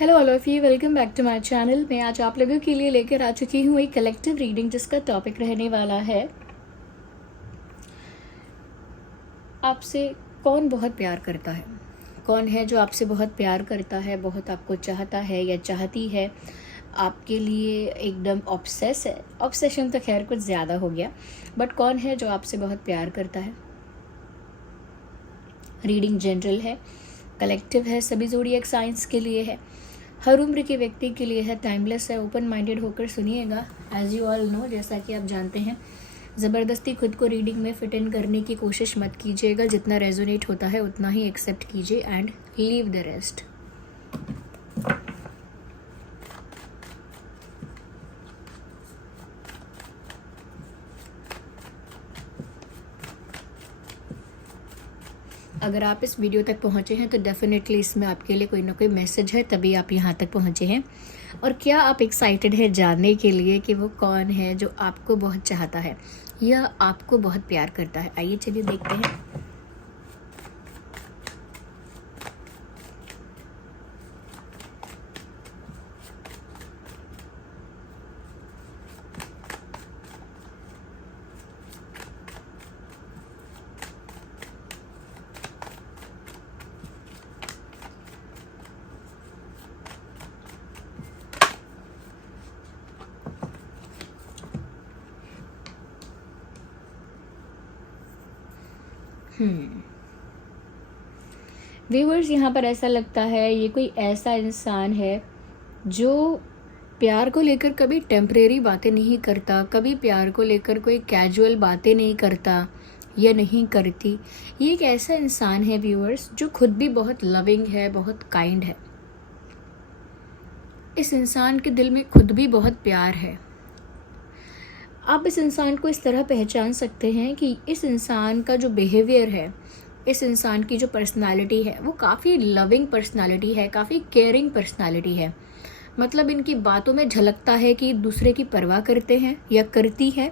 Hello all of you, welcome back to my channel. मैं आज आप लोगों के लिए लेकर आ चुकी हूँ एक कलेक्टिव रीडिंग जिसका टॉपिक रहने वाला है आपसे कौन बहुत प्यार करता है। कौन है जो आपसे बहुत प्यार करता है, बहुत आपको चाहता है या चाहती है, आपके लिए एकदम ऑब्सेस है। ऑब्सेशन तो खैर कुछ ज़्यादा हो गया, बट कौन है जो आपसे बहुत प्यार करता है। रीडिंग जनरल है, कलेक्टिव है, सभी ज़ोडिएक साइंस के लिए है, हर उम्र के व्यक्ति के लिए है, टाइमलेस है। ओपन माइंडेड होकर सुनिएगा। एज यू ऑल नो, जैसा कि आप जानते हैं, ज़बरदस्ती खुद को रीडिंग में फिट इन करने की कोशिश मत कीजिएगा। जितना रेजोनेट होता है उतना ही एक्सेप्ट कीजिए एंड लीव द रेस्ट। अगर आप इस वीडियो तक पहुंचे हैं तो डेफिनेटली इसमें आपके लिए कोई ना कोई मैसेज है, तभी आप यहाँ तक पहुंचे हैं। और क्या आप एक्साइटेड हैं जानने के लिए कि वो कौन है जो आपको बहुत चाहता है या आपको बहुत प्यार करता है। आइए चलिए देखते हैं। व्यूअर्स, यहाँ पर ऐसा लगता है ये कोई ऐसा इंसान है जो प्यार को लेकर कभी टेम्परेरी बातें नहीं करता, कभी प्यार को लेकर कोई कैजुअल बातें नहीं करता या नहीं करती। ये एक ऐसा इंसान है व्यूअर्स जो खुद भी बहुत लविंग है, बहुत काइंड है। इस इंसान के दिल में खुद भी बहुत प्यार है। आप इस इंसान को इस तरह पहचान सकते हैं कि इस इंसान का जो बिहेवियर है, इस इंसान की जो पर्सनालिटी है, वो काफ़ी लविंग पर्सनालिटी है, काफ़ी केयरिंग पर्सनालिटी है। मतलब इनकी बातों में झलकता है कि दूसरे की परवाह करते हैं या करती है,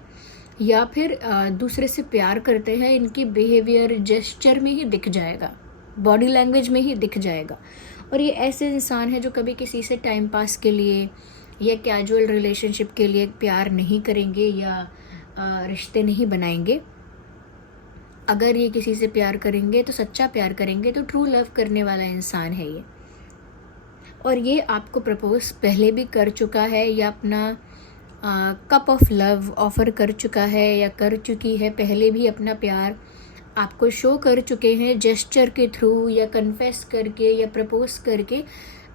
या फिर दूसरे से प्यार करते हैं। इनकी बिहेवियर जेस्चर में ही दिख जाएगा, बॉडी लैंग्वेज में ही दिख जाएगा। और ये ऐसे इंसान है जो कभी किसी से टाइम पास के लिए या कैजुअल रिलेशनशिप के लिए प्यार नहीं करेंगे या रिश्ते नहीं बनाएंगे। अगर ये किसी से प्यार करेंगे तो सच्चा प्यार करेंगे, तो ट्रू लव करने वाला इंसान है ये। और ये आपको प्रपोज पहले भी कर चुका है या अपना कप ऑफ लव ऑफर कर चुका है या कर चुकी है। पहले भी अपना प्यार आपको शो कर चुके हैं, जेस्चर के थ्रू या कन्फेस करके या प्रपोज करके।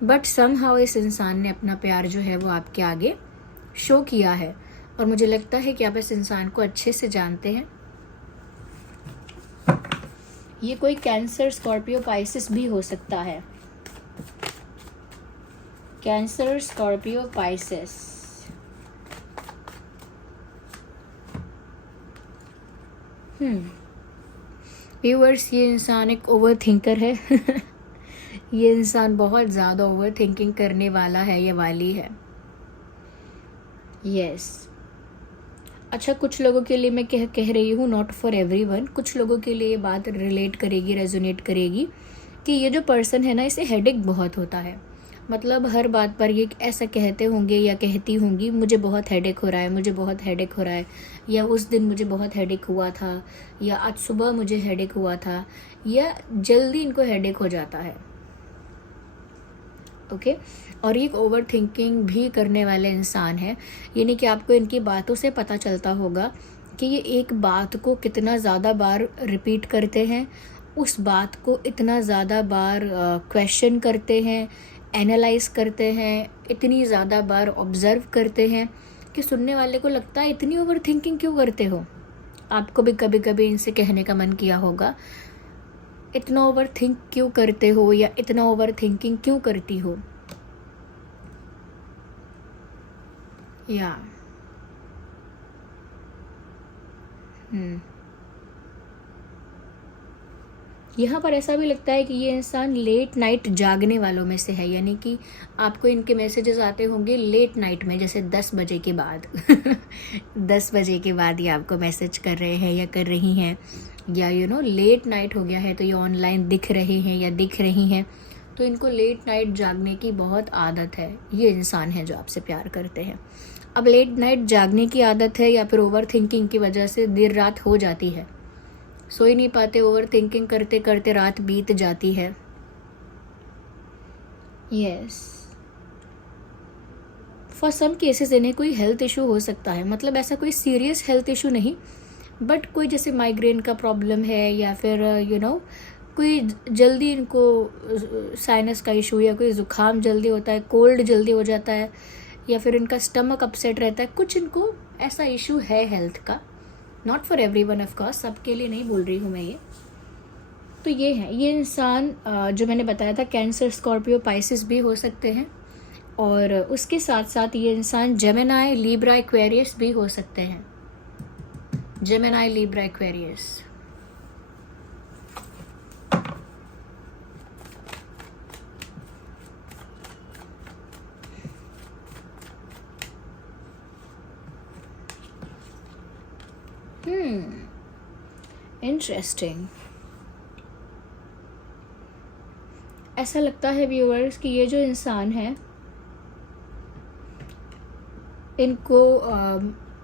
बट समहाउ इस इंसान ने अपना प्यार जो है वो आपके आगे शो किया है। और मुझे लगता है कि आप इस इंसान को अच्छे से जानते हैं। ये कोई कैंसर, स्कॉर्पियो, पाइसेस भी हो सकता है। Cancer, Scorpio, Pisces. व्यूअर्स, ये इंसान एक ओवर थिंकर है। ये इंसान बहुत ज़्यादा ओवर थिंकिंग करने वाला है या वाली है। यस। अच्छा, कुछ लोगों के लिए मैं कह रही हूँ, नॉट फॉर एवरीवन। कुछ लोगों के लिए ये बात रिलेट करेगी, रेजोनेट करेगी कि ये जो पर्सन है ना, इसे हेडेक बहुत होता है। मतलब हर बात पर ये ऐसा कहते होंगे या कहती होंगी, मुझे बहुत हेडेक हो रहा है, मुझे बहुत हेडेक हो रहा है, या उस दिन मुझे बहुत हेडेक हुआ था, या आज सुबह मुझे हेडेक हुआ था, या जल्दी इनको हेडेक हो जाता है। ओके। और ये ओवर थिंकिंग भी करने वाले इंसान है। यानी कि आपको इनकी बातों से पता चलता होगा कि ये एक बात को कितना ज़्यादा बार रिपीट करते हैं, उस बात को इतना ज़्यादा बार क्वेश्चन करते हैं, एनालाइज करते हैं, इतनी ज़्यादा बार ऑब्ज़र्व करते हैं कि सुनने वाले को लगता है इतनी ओवर थिंकिंग क्यों करते हो। आपको भी कभी कभी इनसे कहने का मन किया होगा, इतना ओवर थिंक क्यों करते हो या इतना ओवर थिंकिंग क्यों करती हो। या यहाँ पर ऐसा भी लगता है कि ये इंसान लेट नाइट जागने वालों में से है। यानी कि आपको इनके मैसेजेस आते होंगे लेट नाइट में, जैसे 10 बजे के बाद। 10 बजे के बाद ये आपको मैसेज कर रहे हैं या कर रही हैं, या लेट नाइट हो गया है तो ये ऑनलाइन दिख रहे हैं या दिख रही हैं। तो इनको लेट नाइट जागने की बहुत आदत है। ये इंसान है जो आपसे प्यार करते हैं। अब लेट नाइट जागने की आदत है या फिर ओवर थिंकिंग की वजह से देर रात हो जाती है, सो ही नहीं पाते, ओवर थिंकिंग करते करते रात बीत जाती है। यस, फॉर सम केसेस इन्हें कोई हेल्थ इशू हो सकता है, मतलब ऐसा कोई सीरियस हेल्थ इशू नहीं, बट कोई जैसे माइग्रेन का प्रॉब्लम है या फिर कोई जल्दी इनको साइनस का इशू या कोई ज़ुकाम जल्दी होता है, कोल्ड जल्दी हो जाता है, या फिर इनका स्टमक अपसेट रहता है, कुछ इनको ऐसा इशू है हेल्थ का। Not for everyone of course, सबके लिए नहीं बोल रही हूँ मैं ये। तो ये है, ये इंसान जो मैंने बताया था कैंसर, स्कॉर्पियो, पाइसिस भी हो सकते हैं, और उसके साथ साथ ये इंसान जेमिनाई, लिब्रा, एक्वेरियस भी हो सकते हैं। Gemini, Libra, Aquarius. इंटरेस्टिंग। ऐसा लगता है व्यूअर्स कि ये जो इंसान है इनको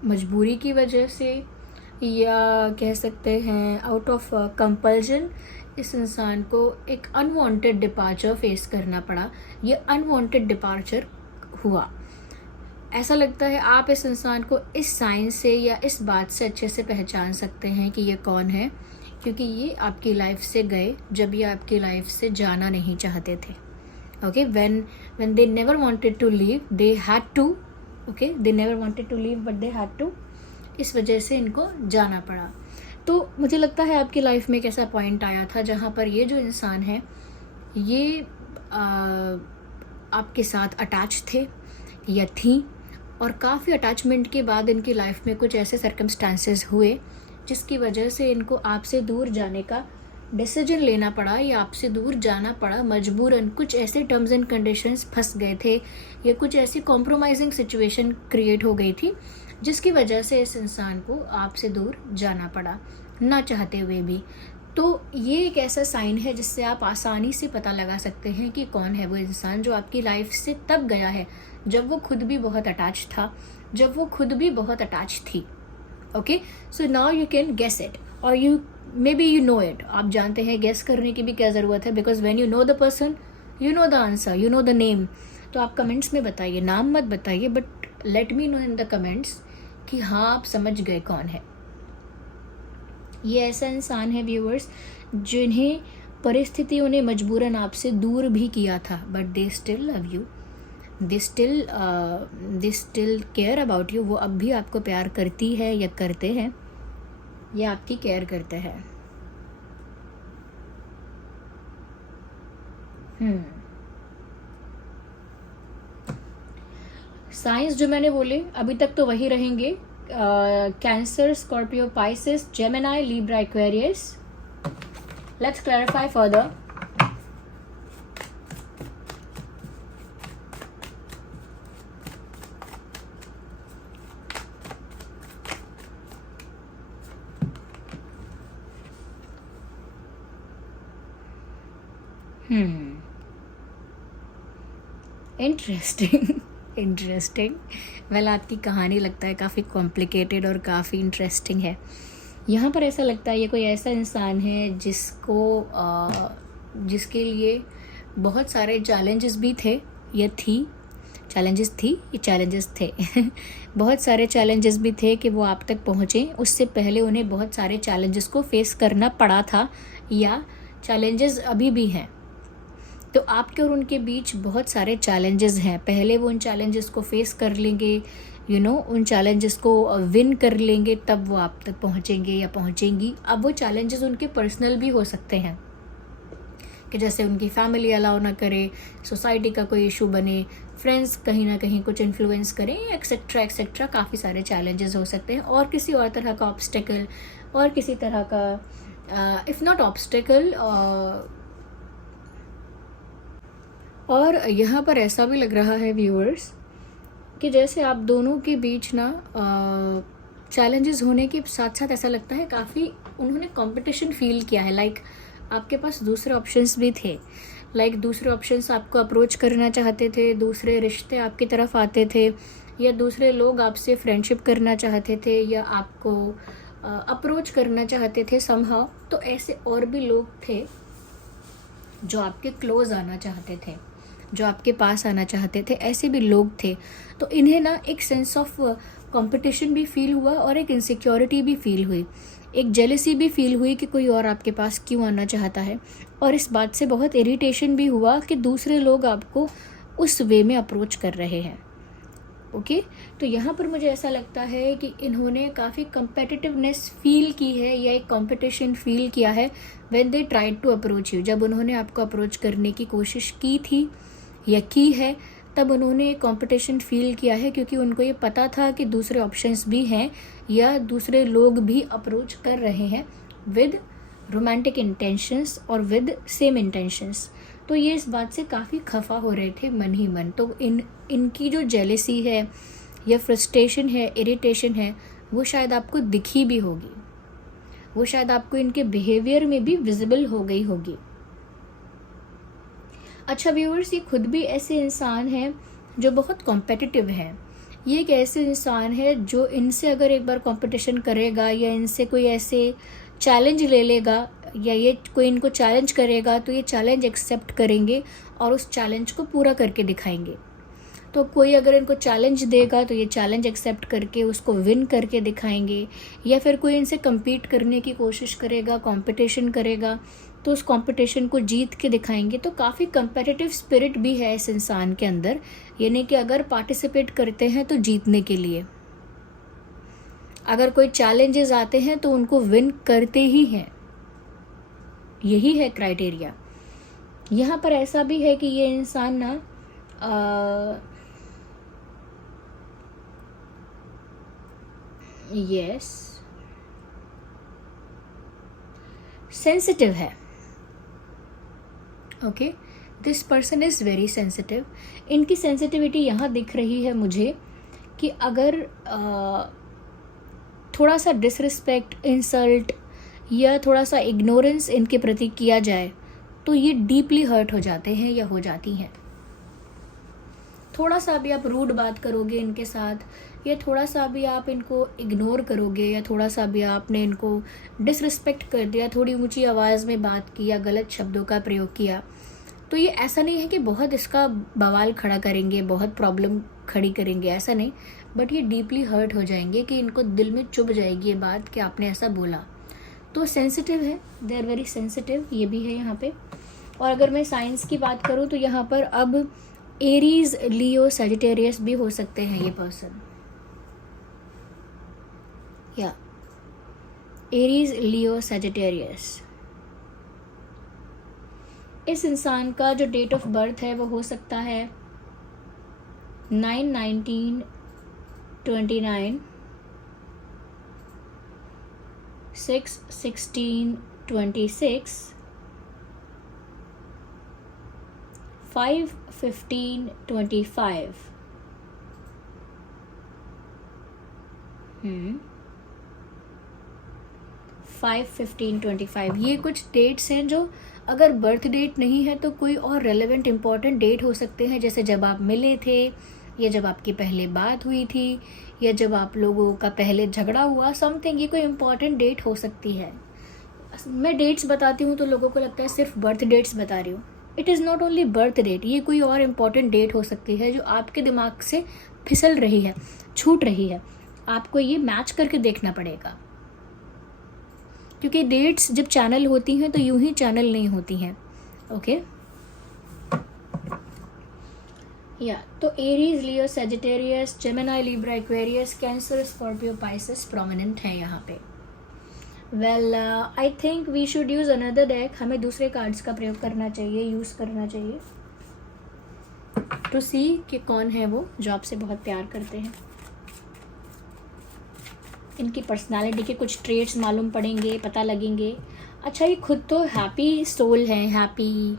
मजबूरी की वजह से या कह सकते हैं आउट ऑफ कंपल्जन इस इंसान को एक अनवांटेड डिपार्चर फेस करना पड़ा। ये अनवांटेड डिपार्चर हुआ। ऐसा लगता है आप इस इंसान को इस साइन से या इस बात से अच्छे से पहचान सकते हैं कि ये कौन है, क्योंकि ये आपकी लाइफ से गए जब ये आपकी लाइफ से जाना नहीं चाहते थे। Okay, when they never wanted to leave, they had to, okay, they never wanted to leave but they had to, इस वजह से इनको जाना पड़ा। तो मुझे लगता है आपकी लाइफ में एक ऐसा पॉइंट आया था जहाँ पर ये जो इंसान है ये आपके साथ अटैच थे या थी, और काफ़ी अटैचमेंट के बाद इनकी लाइफ में कुछ ऐसे सर्कमस्टांसेस हुए जिसकी वजह से इनको आपसे दूर जाने का डिसीजन लेना पड़ा या आपसे दूर जाना पड़ा मजबूरन। कुछ ऐसे टर्म्स एंड कंडीशंस फंस गए थे या कुछ ऐसी कॉम्प्रोमाइजिंग सिचुएशन क्रिएट हो गई थी जिसकी वजह से इस इंसान को आपसे दूर जाना पड़ा, ना चाहते हुए भी। तो ये एक ऐसा साइन है जिससे आप आसानी से पता लगा सकते हैं कि कौन है वो इंसान जो आपकी लाइफ से तब गया है जब वो खुद भी बहुत अटैच था, जब वो खुद भी बहुत अटैच थी। Okay, so now you can guess it, और you may be you know it. आप जानते हैं, गेस करने की भी क्या ज़रूरत है, because when you know the person you know the answer, you know the name. तो आप कमेंट्स में बताइए, नाम मत बताइए, but let me know in the comments कि हाँ आप समझ गए कौन है। ये ऐसा इंसान है व्यूअर्स जिन्हें परिस्थितियों ने मजबूरन आपसे दूर भी किया था, but they still love you, they still care about you. वो अब भी आपको प्यार करती है या करते हैं, या आपकी केयर करते हैं। साइंस जो मैंने बोले अभी तक तो वही रहेंगे, cancer, Scorpio, Pisces, Gemini, Libra, Aquarius. Let's clarify further. Interesting. Well, आपकी कहानी लगता है काफ़ी कॉम्प्लिकेटेड और काफ़ी इंटरेस्टिंग है। यहाँ पर ऐसा लगता है ये कोई ऐसा इंसान है जिसके लिए बहुत सारे चैलेंजेस भी थे या थी, चैलेंजेस थे बहुत सारे चैलेंजेस भी थे कि वो आप तक पहुँचे। उससे पहले उन्हें बहुत सारे चैलेंजेस को फेस करना पड़ा था या चैलेंजेस अभी भी हैं। तो आपके और उनके बीच बहुत सारे चैलेंजेस हैं। पहले वो उन चैलेंजेस को फेस कर लेंगे, उन चैलेंजेस को विन कर लेंगे, तब वो आप तक पहुँचेंगे या पहुँचेंगी। अब वो चैलेंजेस उनके पर्सनल भी हो सकते हैं कि जैसे उनकी फैमिली अलाउ ना करे, सोसाइटी का कोई इशू बने, फ्रेंड्स कहीं ना कहीं कुछ इन्फ्लुएंस करें, एक्सेट्रा एक्सेट्रा। काफ़ी सारे चैलेंजेस हो सकते हैं, और किसी और तरह का ऑब्स्टेकल, और किसी तरह का इफ़ नॉट ऑब्स्टेकल। और यहाँ पर ऐसा भी लग रहा है व्यूअर्स कि जैसे आप दोनों के बीच ना चैलेंजेस होने के साथ साथ ऐसा लगता है काफ़ी उन्होंने कंपटीशन फील किया है। लाइक आपके पास दूसरे ऑप्शंस भी थे, लाइक दूसरे ऑप्शंस आपको अप्रोच करना चाहते थे, दूसरे रिश्ते आपकी तरफ आते थे, या दूसरे लोग आपसे फ्रेंडशिप करना चाहते थे, या आपको अप्रोच करना चाहते थे समहाउ। तो ऐसे और भी लोग थे जो आपके क्लोज आना चाहते थे, जो आपके पास आना चाहते थे, ऐसे भी लोग थे। तो इन्हें ना एक सेंस ऑफ कंपटीशन भी फील हुआ और एक इनसिक्योरिटी भी फील हुई, एक जेलसी भी फील हुई कि कोई और आपके पास क्यों आना चाहता है, और इस बात से बहुत इरिटेशन भी हुआ कि दूसरे लोग आपको उस वे में अप्रोच कर रहे हैं। ओके तो यहाँ पर मुझे ऐसा लगता है कि इन्होंने काफ़ी कंपेटिटिवनेस फील की है, या एक कंपटीशन फील किया है when they tried to approach you. जब उन्होंने आपको अप्रोच करने की कोशिश की थी या की है, तब उन्होंने एक कंपटीशन फील किया है, क्योंकि उनको ये पता था कि दूसरे ऑप्शंस भी हैं या दूसरे लोग भी अप्रोच कर रहे हैं विद रोमांटिक इंटेंशंस और विद सेम इंटेंशंस। तो ये इस बात से काफ़ी खफा हो रहे थे मन ही मन। तो इनकी जो जेलेसी है या फ्रस्ट्रेशन है, इरिटेशन है, वो शायद आपको दिखी भी होगी, वो शायद आपको इनके बिहेवियर में भी विजिबल हो गई होगी। अच्छा व्यूअर्स, ये खुद भी ऐसे इंसान हैं जो बहुत कॉम्पिटिटिव हैं। ये एक ऐसे इंसान है जो इनसे अगर एक बार कंपटीशन करेगा या इनसे कोई ऐसे चैलेंज ले लेगा या ये कोई इनको चैलेंज करेगा, तो ये चैलेंज एक्सेप्ट करेंगे और उस चैलेंज को पूरा करके दिखाएंगे। तो कोई अगर इनको चैलेंज देगा तो ये चैलेंज एक्सेप्ट करके उसको विन करके दिखाएंगे, या फिर कोई इनसे compete करने की कोशिश करेगा, कंपटीशन करेगा, तो उस कंपटीशन को जीत के दिखाएंगे। तो काफ़ी कंपेटिटिव स्पिरिट भी है इस इंसान के अंदर, यानी कि अगर पार्टिसिपेट करते हैं तो जीतने के लिए, अगर कोई चैलेंजेस आते हैं तो उनको विन करते ही हैं, यही है क्राइटेरिया। यहाँ पर ऐसा भी है कि ये इंसान ना यस सेंसिटिव है। Okay, this person is very sensitive. इनकी सेंसिटिविटी यहाँ दिख रही है मुझे कि अगर थोड़ा सा डिसरिस्पेक्ट, इंसल्ट या थोड़ा सा इग्नोरेंस इनके प्रति किया जाए तो ये डीपली हर्ट हो जाते हैं या हो जाती हैं। थोड़ा सा भी आप रूड बात करोगे इनके साथ, या थोड़ा सा भी आप इनको इग्नोर करोगे, या थोड़ा सा भी आपने इनको डिसरिस्पेक्ट कर दिया, थोड़ी ऊंची आवाज़ में बात की या गलत शब्दों का प्रयोग किया, तो ये ऐसा नहीं है कि बहुत इसका बवाल खड़ा करेंगे, बहुत प्रॉब्लम खड़ी करेंगे, ऐसा नहीं, बट ये डीपली हर्ट हो जाएंगे कि इनको दिल में चुभ जाएगी ये बात कि आपने ऐसा बोला। तो सेंसिटिव है, दे आर वेरी सेंसिटिव, ये भी है यहाँ पे। और अगर मैं साइंस की बात करूँ तो यहाँ पर अब एरीज, लियो, सजिटेरियस भी हो सकते हैं ये पर्सन, या एरीज, लियो, सजिटेरियस। इस इंसान का जो डेट ऑफ बर्थ है वो हो सकता है 9/19/29, 6/16/26, 5/15/25। 5/15/25 ये कुछ डेट्स हैं जो अगर बर्थ डेट नहीं है तो कोई और रेलेवेंट इम्पॉर्टेंट डेट हो सकते हैं, जैसे जब आप मिले थे, या जब आपकी पहले बात हुई थी, या जब आप लोगों का पहले झगड़ा हुआ, समथिंग। ये कोई इम्पॉर्टेंट डेट हो सकती है। मैं डेट्स बताती हूँ तो लोगों को लगता है सिर्फ बर्थ डेट्स बता रही हूँ। It is not only birth date, ये कोई और इम्पॉर्टेंट डेट हो सकती है जो आपके दिमाग से फिसल रही है, छूट रही है। आपको ये मैच करके देखना पड़ेगा, क्योंकि डेट्स जब चैनल होती हैं तो यूं ही चैनल नहीं होती हैं। ओके या तो Aries, Leo, Sagittarius, Gemini, Libra, Aquarius, Cancer, Scorpio, Pisces prominent है यहाँ पे। Well I think we should use another deck. हमें दूसरे कार्ड्स का प्रयोग करना चाहिए, यूज़ करना चाहिए, टू सी कि कौन है वो जो आपसे बहुत प्यार करते हैं। इनकी पर्सनालिटी के कुछ ट्रेट्स मालूम पड़ेंगे, पता लगेंगे। अच्छा, ये खुद तो हैप्पी सोल है, हैप्पी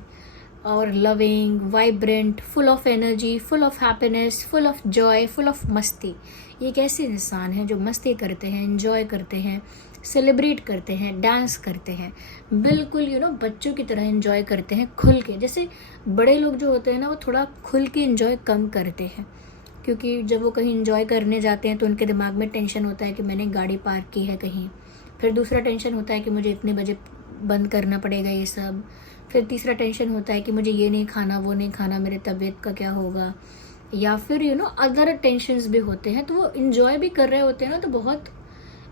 और loving, vibrant, full of energy, full of happiness, full of Joy, full of मस्ती। ये एक ऐसे इंसान हैं जो मस्ती करते हैं, एंजॉय करते हैं, सेलिब्रेट करते हैं, डांस करते हैं, बिल्कुल बच्चों की तरह एंजॉय करते हैं खुल के। जैसे बड़े लोग जो होते हैं ना वो थोड़ा खुल के एंजॉय कम करते हैं, क्योंकि जब वो कहीं एंजॉय करने जाते हैं तो उनके दिमाग में टेंशन होता है कि मैंने गाड़ी पार्क की है कहीं, फिर दूसरा टेंशन होता है कि मुझे इतने बजे बंद करना पड़ेगा ये सब, फिर तीसरा टेंशन होता है कि मुझे ये नहीं खाना, वो नहीं खाना, मेरे तबीयत का क्या होगा, या फिर अदर टेंशन्स भी होते हैं। तो वो इन्जॉय भी कर रहे होते हैं ना, तो बहुत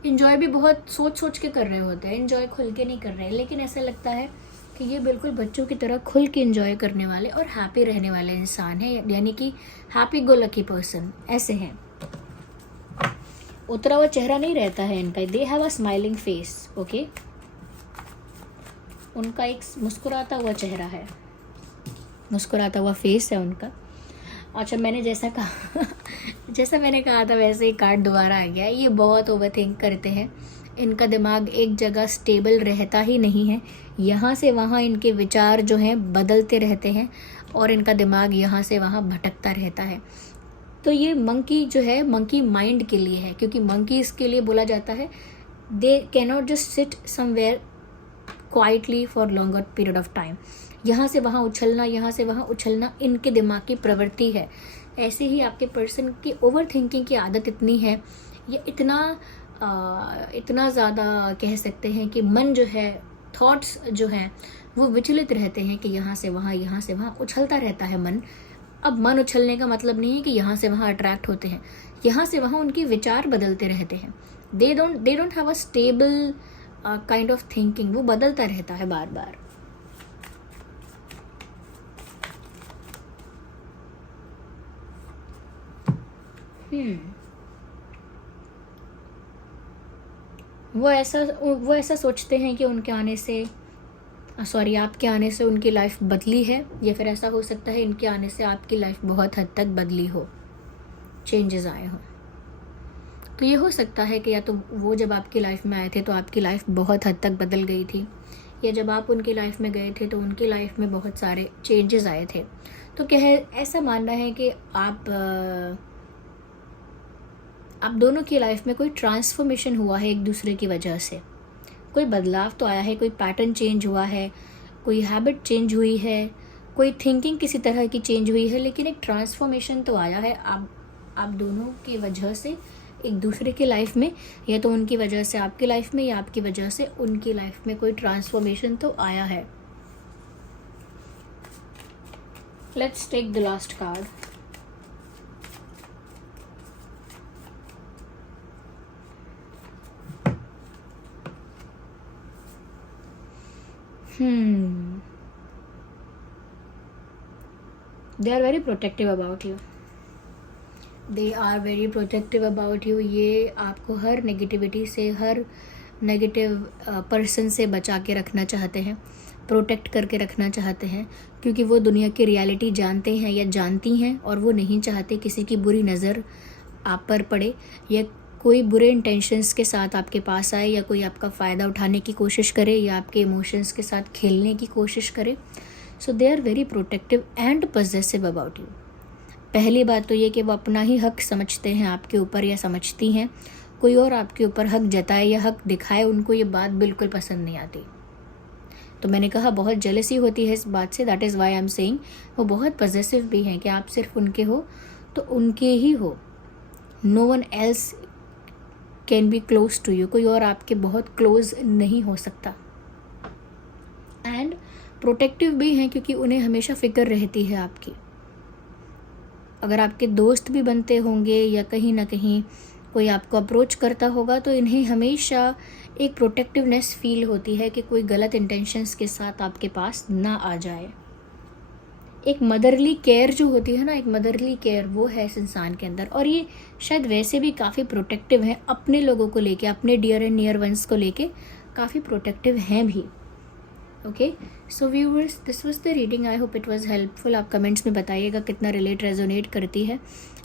इन्जॉय भी बहुत सोच सोच के कर रहे होते हैं, इन्जॉय खुल के नहीं कर रहे हैं। लेकिन ऐसा लगता है कि ये बिल्कुल बच्चों की तरह खुल के इन्जॉय करने वाले और हैप्पी रहने वाले इंसान हैं, यानी कि हैप्पी गो लकी पर्सन ऐसे हैं। उतरा हुआ चेहरा नहीं रहता है इनका, they have a smiling face. Okay, उनका एक मुस्कुराता हुआ चेहरा है, मुस्कुराता हुआ फेस है उनका। अच्छा, मैंने जैसा कहा जैसा मैंने कहा था वैसे ही कार्ड दोबारा आ गया। ये बहुत ओवरथिंक करते हैं, इनका दिमाग एक जगह स्टेबल रहता ही नहीं है, यहाँ से वहाँ इनके विचार जो हैं बदलते रहते हैं और इनका दिमाग यहाँ से वहाँ भटकता रहता है। तो ये मंकी जो है, मंकी माइंड के लिए है, क्योंकि मंकीज़ के लिए बोला जाता है they cannot just sit somewhere quietly for longer period of time. यहाँ से वहाँ उछलना, यहाँ से वहाँ उछलना इनके दिमाग की प्रवृत्ति है। ऐसे ही आपके पर्सन की ओवर थिंकिंग की आदत इतनी है, ये इतना ज़्यादा कह सकते हैं कि मन जो है, थॉट्स जो हैं वो विचलित रहते हैं कि यहाँ से वहाँ उछलता रहता है मन। अब मन उछलने का मतलब नहीं है कि यहाँ से वहाँ अट्रैक्ट होते हैं, यहाँ से वहाँ उनके विचार बदलते रहते हैं। They don't have a stable kind of thinking, वो बदलता रहता है बार बार। वो ऐसा सोचते हैं कि उनके आने से आपके आने से उनकी लाइफ बदली है, या फिर ऐसा हो सकता है इनके आने से आपकी लाइफ बहुत हद तक बदली हो, चेंजेस आए हों। तो ये हो सकता है कि या तो वो जब आपकी लाइफ में आए थे तो आपकी लाइफ बहुत हद तक बदल गई थी, या जब आप उनकी लाइफ में गए थे तो उनकी लाइफ में बहुत सारे चेंजेस आए थे। तो क्या है, ऐसा मानना है कि आप दोनों की लाइफ में कोई ट्रांसफॉर्मेशन हुआ है एक दूसरे की वजह से, कोई बदलाव तो आया है, कोई पैटर्न चेंज हुआ है, कोई हैबिट चेंज हुई है, कोई थिंकिंग किसी तरह की चेंज हुई है, लेकिन एक ट्रांसफॉर्मेशन तो आया है आप दोनों की वजह से एक दूसरे की लाइफ में, या तो उनकी वजह से आपकी लाइफ में, या आपकी वजह से उनकी लाइफ में कोई ट्रांसफॉर्मेशन तो आया है। Let's take the last card. They are very protective about you. They are very protective about you. ये आपको हर नेगेटिविटी से, हर नेगेटिव पर्सन से बचा के रखना चाहते हैं, प्रोटेक्ट करके रखना चाहते हैं, क्योंकि वो दुनिया की रियलिटी जानते हैं या जानती हैं, और वो नहीं चाहते किसी की बुरी नज़र आप पर पड़े, या कोई बुरे इंटेंशंस के साथ आपके पास आए, या कोई आपका फ़ायदा उठाने की कोशिश करे, या आपके इमोशंस के साथ खेलने की कोशिश करे। So they are very protective and possessive about you. पहली बात तो ये कि वो अपना ही हक समझते हैं आपके ऊपर, या समझती हैं। कोई और आपके ऊपर हक जताए या हक दिखाए, उनको ये बात बिल्कुल पसंद नहीं आती। तो मैंने कहा बहुत जेलसी होती है इस बात से, that is why I am saying. वो बहुत पॉजेसिव भी हैं कि आप सिर्फ उनके हो तो उनके ही हो, no one else can be close to you, कोई और आपके बहुत क्लोज नहीं हो सकता। एंड प्रोटेक्टिव भी हैं, क्योंकि उन्हें हमेशा फ़िक्र रहती है आपकी। अगर आपके दोस्त भी बनते होंगे या कहीं ना कहीं कोई आपको अप्रोच करता होगा, तो इन्हें हमेशा एक प्रोटेक्टिवनेस फील होती है कि कोई गलत इंटेंशंस के साथ आपके पास ना आ जाए। एक मदरली केयर जो होती है ना, एक मदरली केयर वो है इस इंसान के अंदर। और ये शायद वैसे भी काफ़ी प्रोटेक्टिव हैं अपने लोगों को लेके, अपने डियर एंड नियर वंस को लेके काफ़ी प्रोटेक्टिव हैं भी। Okay, so viewers, this was the reading. I hope it was helpful. आप कमेंट्स में बताइएगा कितना रिलेट रेजोनेट करती है।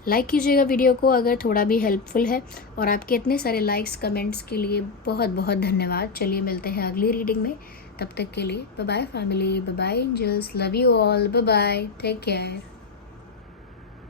लाइक कीजिएगा वीडियो को अगर थोड़ा भी हेल्पफुल है, और आपके इतने सारे लाइक्स कमेंट्स के लिए बहुत बहुत धन्यवाद। चलिए मिलते हैं अगली रीडिंग में, तब तक के लिए bye bye family, bye bye angels, love you all, bye bye, take care.